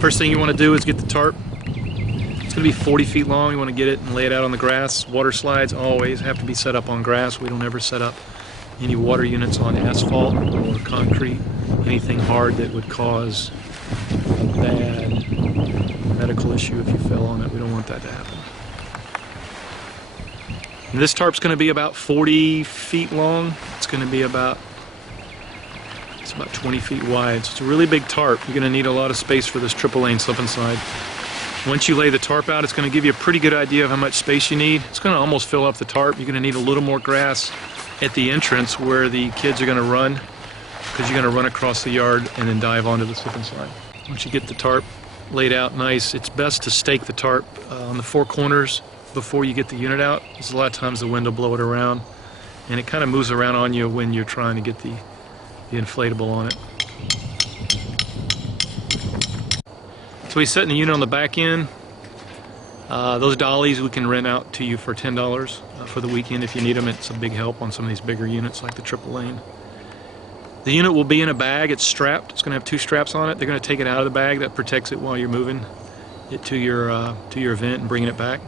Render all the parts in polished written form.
First thing you want to do is get the tarp. It's going to be 40 feet long. You want to get it and lay it out on the grass. Water slides always have to be set up on grass. We don't ever set up any water units on asphalt or concrete, anything hard that would cause a bad medical issue if you fell on it. We don't want that to happen. And this tarp's going to be about 40 feet long. It's going to be about 20 feet wide. So it's a really big tarp. You're going to need a lot of space for this triple lane slip and slide. Once you lay the tarp out, it's going to give you a pretty good idea of how much space you need. It's going to almost fill up the tarp. You're going to need a little more grass at the entrance where the kids are going to run, because you're going to run across the yard and then dive onto the slip and slide. Once you get the tarp laid out nice, it's best to stake the tarp on the four corners before you get the unit out, because a lot of times the wind will blow it around and it kind of moves around on you when you're trying to get the inflatable on it. So he's setting the unit on the back end. Those dollies we can rent out to you for $10 for the weekend if you need them. It's a big help on some of these bigger units like the triple lane. The unit will be in a bag. It's strapped. It's going to have two straps on it. They're going to take it out of the bag. That protects it while you're moving it to your event and bringing it back.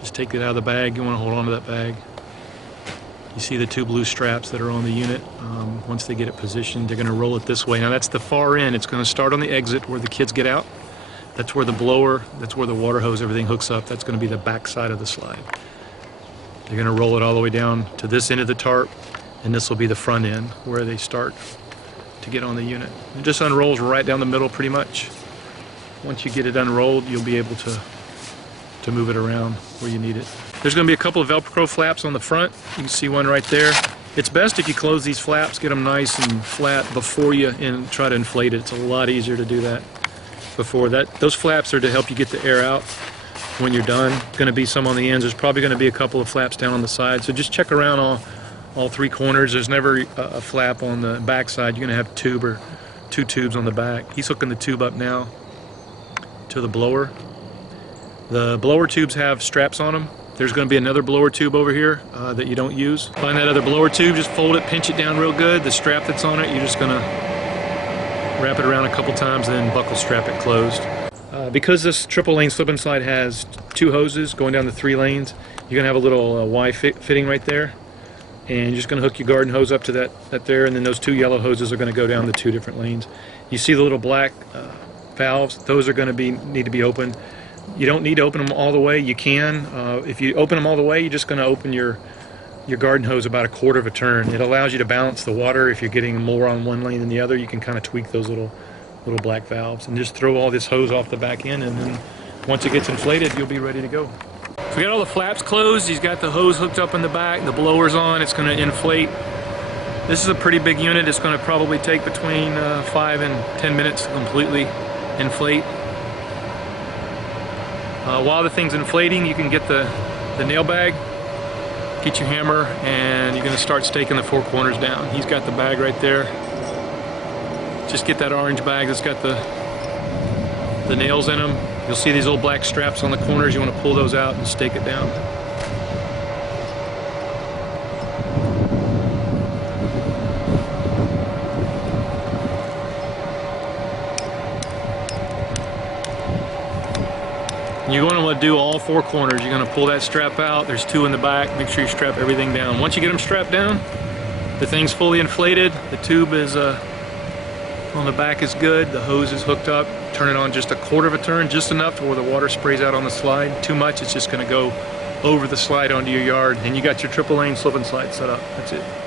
Just take it out of the bag. You want to hold on to that bag. You see the two blue straps that are on the unit. Once they get it positioned, they're going to roll it this way. Now that's the far end. It's going to start on the exit where the kids get out. That's where the blower, that's where the water hose, everything hooks up. That's going to be the back side of the slide. They're going to roll it all the way down to this end of the tarp, and this will be the front end where they start to get on the unit. It just unrolls right down the middle pretty much. Once you get it unrolled, you'll be able to move it around where you need it. There's going to be a couple of Velcro flaps on the front. You can see one right there. It's best if you close these flaps, get them nice and flat before you try to inflate it. It's a lot easier to do that before that. Those flaps are to help you get the air out when you're done. Going to be some on the ends. There's probably going to be a couple of flaps down on the side. So just check around all three corners. There's never a flap on the back side. You're going to have two tubes on the back. He's hooking the tube up now to the blower. The blower tubes have straps on them. There's going to be another blower tube over here that you don't use. Find that other blower tube, just fold it, pinch it down real good. The strap that's on it, you're just going to wrap it around a couple times and then buckle strap it closed. Because this triple lane slip and slide has two hoses going down the 3 lanes, you're going to have a little Y fitting right there. And you're just going to hook your garden hose up to that there, and then those 2 yellow hoses are going to go down the 2 different lanes. You see the little black valves? Those are going to need to be open. You don't need to open them all the way. You can. If you open them all the way, you're just going to open your garden hose about a quarter of a turn. It allows you to balance the water. If you're getting more on one lane than the other, you can kind of tweak those little black valves and just throw all this hose off the back end, and then once it gets inflated, you'll be ready to go. So we got all the flaps closed. He's got the hose hooked up in the back. The blower's on. It's going to inflate. This is a pretty big unit. It's going to probably take between 5 and 10 minutes to completely inflate. While the thing's inflating, you can get the nail bag, get your hammer, and you're going to start staking the 4 corners down. He's got the bag right there. Just get that orange bag that's got the nails in them. You'll see these little black straps on the corners. You want to pull those out and stake it down. You're going to want to do all 4 corners. You're going to pull that strap out. There's 2 in the back. Make sure you strap everything down. Once you get them strapped down, the thing's fully inflated. The tube is on the back is good. The hose is hooked up. Turn it on just a quarter of a turn, just enough to where the water sprays out on the slide. Too much, it's just going to go over the slide onto your yard. And you got your triple lane slip and slide set up. That's it.